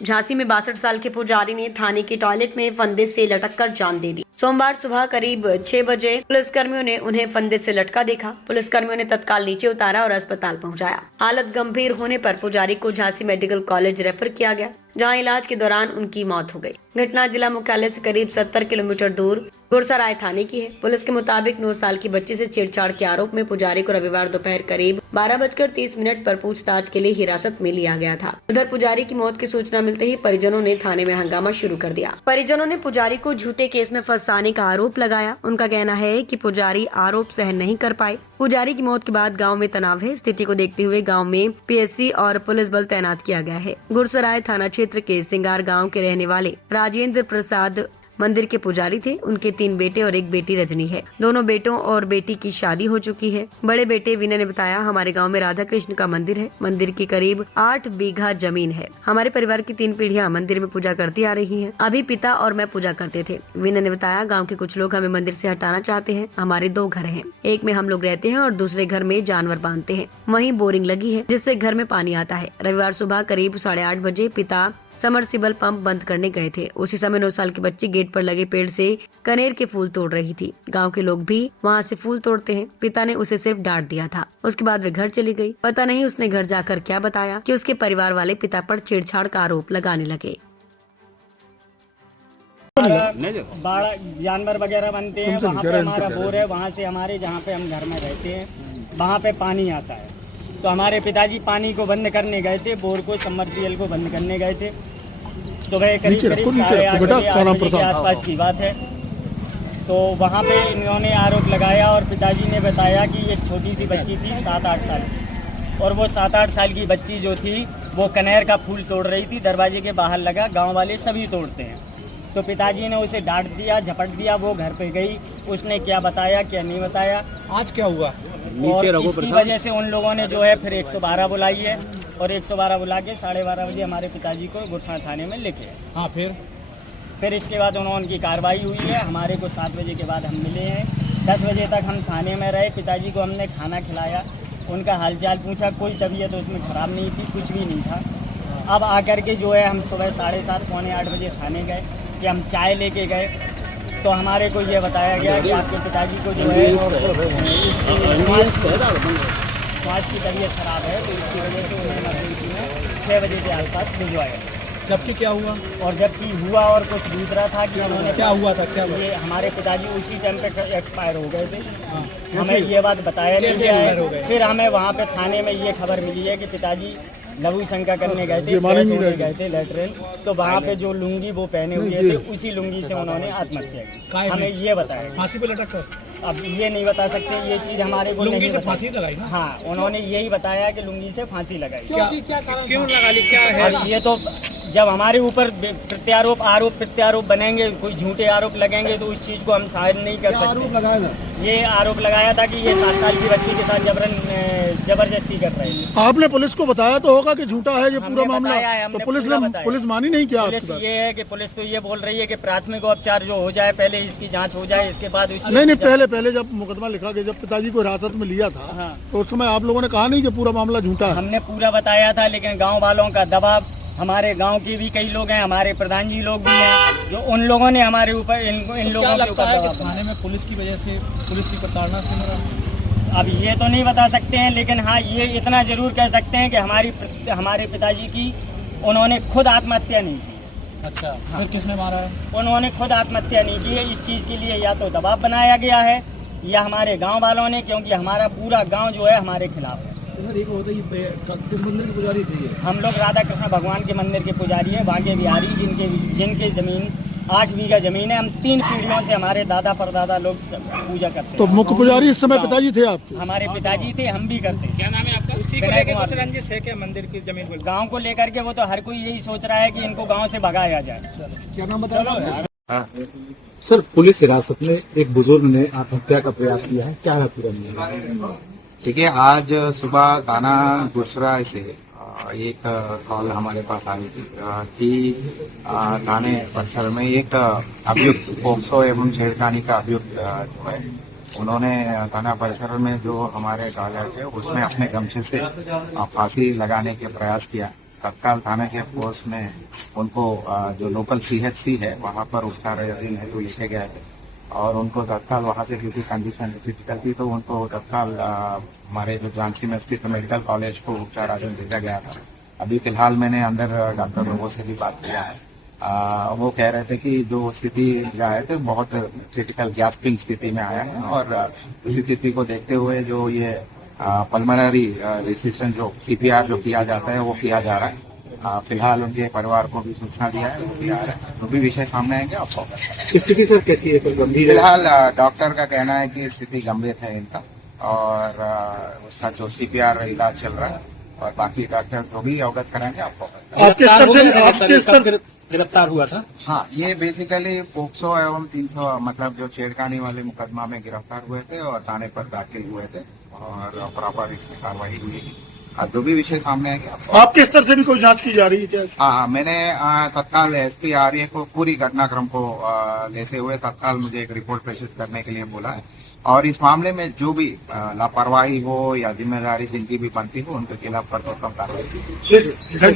झांसी में 62 साल के पुजारी ने थाने के टॉयलेट में फंदे से लटककर जान दे दी। सोमवार सुबह करीब 6 बजे पुलिसकर्मियों ने उन्हें फंदे से लटका देखा। पुलिसकर्मियों ने तत्काल नीचे उतारा और अस्पताल पहुंचाया। हालत गंभीर होने पर पुजारी को झांसी मेडिकल कॉलेज रेफर किया गया, जहां इलाज के दौरान उनकी मौत हो गई। घटना जिला मुख्यालय से करीब 70 किलोमीटर दूर गुरसराय थाने की है। पुलिस के मुताबिक 9 साल की बच्ची से छेड़छाड़ के आरोप में पुजारी को रविवार दोपहर करीब 12:30 पर पूछताछ के लिए हिरासत में लिया गया था। उधर पुजारी की मौत की सूचना मिलते ही परिजनों ने थाने में हंगामा शुरू कर दिया। परिजनों ने पुजारी को झूठे केस में फंसाने का आरोप लगाया। उनका कहना है कि पुजारी आरोप सहन नहीं कर पाए। पुजारी की मौत के बाद गांव में तनाव है। स्थिति को देखते हुए गांव में पीएससी और पुलिस बल तैनात किया गया है। गुरसराय थाना क्षेत्र के सिंगार गांव के रहने वाले राजेंद्र प्रसाद मंदिर के पुजारी थे। उनके 3 बेटे और 1 बेटी रजनी है। दोनों बेटों और बेटी की शादी हो चुकी है। बड़े बेटे विनय ने बताया, हमारे गांव में राधा कृष्ण का मंदिर है। मंदिर की करीब 8 बीघा जमीन है। हमारे परिवार की 3 पीढ़ियां मंदिर में पूजा करती आ रही हैं। अभी पिता और मैं पूजा करते थे। विनय ने बताया, गाँव के कुछ लोग हमें मंदिर से हटाना चाहते हैं। हमारे 2 घर हैं, एक में हम लोग रहते हैं और दूसरे घर में जानवर बांधते हैं। वहीं बोरिंग लगी है जिससे घर में पानी आता है। रविवार सुबह करीब 8:30 बजे पिता समरसिबल पंप बंद करने गए थे। उसी समय 9 साल की बच्ची गेट पर लगे पेड़ से कनेर के फूल तोड़ रही थी। गांव के लोग भी वहां से फूल तोड़ते हैं। पिता ने उसे सिर्फ डांट दिया था। उसके बाद वे घर चली गई। पता नहीं उसने घर जाकर क्या बताया कि उसके परिवार वाले पिता पर छेड़छाड़ का आरोप लगाने लगे। बाड़ा जानवर वगैरह बनते हैं, वहाँ पे हमारा बोर है। वहाँ से हमारे जहाँ पे हम घर में रहते हैं वहाँ पे पानी आता है। तो हमारे पिताजी पानी को बंद करने गए थे, बोर को समरसीबल को बंद करने गए थे। सुबह करीब 8:30 बजे के आसपास की बात है। तो वहाँ पे इन्होंने आरोप लगाया और पिताजी ने बताया कि एक छोटी सी बच्ची थी 7-8 साल की, और वो 7-8 साल की बच्ची जो थी वो कनेर का फूल तोड़ रही थी। दरवाजे के बाहर लगा, गाँव वाले सभी तोड़ते हैं। तो पिताजी ने उसे डांट दिया, झपट दिया। वो घर पे गई, उसने क्या बताया क्या नहीं बताया। आज क्या हुआ? और इसकी वजह से उन लोगों ने जो है फिर 112 बुलाई है और 112 बुला के 12:30 बजे हमारे पिताजी को गुरसराय थाने में लेके आए। हाँ, फिर इसके बाद उनकी कार्रवाई हुई है। हमारे को 7 बजे के बाद हम मिले हैं। 10 बजे तक हम थाने में रहे। पिताजी को हमने खाना खिलाया, उनका हालचाल पूछा। कोई तबीयत उसमें ख़राब नहीं थी, कुछ भी नहीं था। अब आकर के जो है हम सुबह 7:30 पौने 8 बजे थाने गए कि हम चाय लेके गए। तो हमारे को ये बताया गया कि आपके पिताजी को जो है स्वास्थ्य की तबीयत खराब है, तो इसकी वजह से उन्हें इमरजेंसी में 6 बजे के आसपास भिजवाया। जबकि क्या हुआ? और जबकि हुआ और कुछ दूसरा था कि उन्होंने क्या हुआ था? क्या हुआ? ये हमारे पिताजी उसी टाइम पे एक्सपायर हो गए थे। हमें ये बात बताया नहीं गया है। फिर हमें वहाँ पे थाने में ये खबर मिली है कि पिताजी लघु शंका करने गए थे, गए थे लेटरिन। तो वहाँ पे जो लुंगी वो पहने हुए थे, उसी लुंगी से उन्होंने आत्महत्या की। हमें ये बताया। फांसी पे लटक कर? अब ये नहीं बता सकते, ये चीज हमारे को लुंगी से फांसी लगाई ना? हाँ, उन्होंने यही बताया कि लुंगी से फांसी लगाई। क्यों लगा ली? क्या है? अब ये तो जब हमारे ऊपर आरोप प्रत्यारोप बनेंगे, कोई झूठे आरोप लगेंगे तो उस चीज को हम शायद नहीं कर सकते। ये आरोप लगाया था कि ये 7 साल की बच्ची के साथ जबरदस्ती कर रहे हैं। आपने पुलिस को बताया तो होगा कि झूठा है ये पूरा मामला, तो पुलिस मानी नहीं क्या? पुलिस ये है कि पुलिस तो ये बोल रही है कि प्राथमिक उपचार जो हो जाए, पहले इसकी जांच हो जाए, इसके बाद नहीं, पहले जब मुकदमा लिखा गया, जब पिताजी को हिरासत में लिया था, हाँ, तो उस समय आप लोगों ने कहा नहीं कि पूरा मामला झूठा है? हमने पूरा बताया था, लेकिन गांव वालों का दबाव, हमारे गांव के भी कई लोग हैं, हमारे प्रधान जी लोग भी हैं, जो उन लोगों ने हमारे ऊपर इन लोगों के ऊपर थाने में पुलिस की वजह से, पुलिस की प्रताड़ना से। अब ये तो नहीं बता सकते हैं, लेकिन हाँ ये इतना जरूर कह सकते हैं कि हमारे पिताजी की उन्होंने खुद आत्महत्या नहीं की। अच्छा, हाँ। फिर किसने मारा है? उन्होंने खुद आत्महत्या नहीं की है। इस चीज़ के लिए या तो दबाव बनाया गया है या हमारे गांव वालों ने, क्योंकि हमारा पूरा गांव जो है हमारे खिलाफ है। किस मंदिर के पुजारी थे? हम लोग राधा कृष्ण भगवान के मंदिर के पुजारी हैं, बांके बिहारी, जिनके जमीन 8 बीघा जमीन है। हम 3 पीढ़ियों से हमारे दादा परदादा लोग पूजा करते हैं। तो मुख्य पुजारी इस समय पिताजी थे आपके? हमारे पिताजी थे, हम भी करते। क्या नाम है आपका? उसी को लेकर कुछ रंजिश है क्या मंदिर की जमीन को? गांव को लेकर के वो तो हर कोई यही सोच रहा है कि इनको गांव से भगाया जाए। क्या नाम बताया? सर, पुलिस हिरासत में एक बुजुर्ग ने आत्महत्या का प्रयास किया है, क्या है पूरा मामला? देखिए, आज सुबह थाना गुरसराय से एक कॉल हमारे पास आई थी कि थाने परिसर में एक अभियुक्त पोक्सो एवं छेड़खानी का अभियुक्त जो है, उन्होंने थाना परिसर में जो हमारे कार्यालय थे उसमें अपने गमछे से फांसी लगाने के प्रयास किया। तत्काल थाने के फोर्स में उनको जो लोकल CHC है वहाँ पर उपचार हेतु लेके गए थे और उनको तत्काल वहाँ से किसी कंडीशन क्रिटिकल थी तो उनको तत्काल हमारे जो झांसी में स्थित मेडिकल कॉलेज को उपचार अर्जुन भेजा गया था। अभी फिलहाल मैंने अंदर डॉक्टर लोगों से भी बात किया है। वो कह रहे थे कि जो स्थिति है तो बहुत क्रिटिकल गैस्पिंग स्थिति में आया है और इसी स्थिति को देखते हुए जो ये पल्मोनरी रेसिस्टेंस जो CPR जो किया जाता है वो किया जा रहा है। फिलहाल उनके परिवार को भी सूचना दिया है, वो भी आ रहा है। जो भी विषय सामने आएंगे आपको स्थिति सर कैसी है? गंभीर है? फिलहाल डॉक्टर का कहना है कि स्थिति गंभीर है इनका और उसका जो CPR इलाज चल रहा है और बाकी डॉक्टर जो भी अवगत कराएंगे आपको। आपके स्तर से गिरफ्तार हुआ था? हाँ, ये बेसिकली पोक्सो एवं 300 मतलब जो छेड़खानी वाले मुकदमा में गिरफ्तार हुए थे और थाने पर दाखिल हुए थे और प्रॉपर इसमें कार्रवाई हुई है। जो भी विषय सामने आएंगे आपके स्तर से भी कोई जांच की जा रही है क्या? हाँ, मैंने तत्काल SP RA को पूरी घटनाक्रम को लेते हुए तत्काल मुझे एक रिपोर्ट प्रेषित करने के लिए बोला है और इस मामले में जो भी लापरवाही हो या जिम्मेदारी जिनकी भी बनती हो उनके खिलाफ कठोर कार्रवाई की।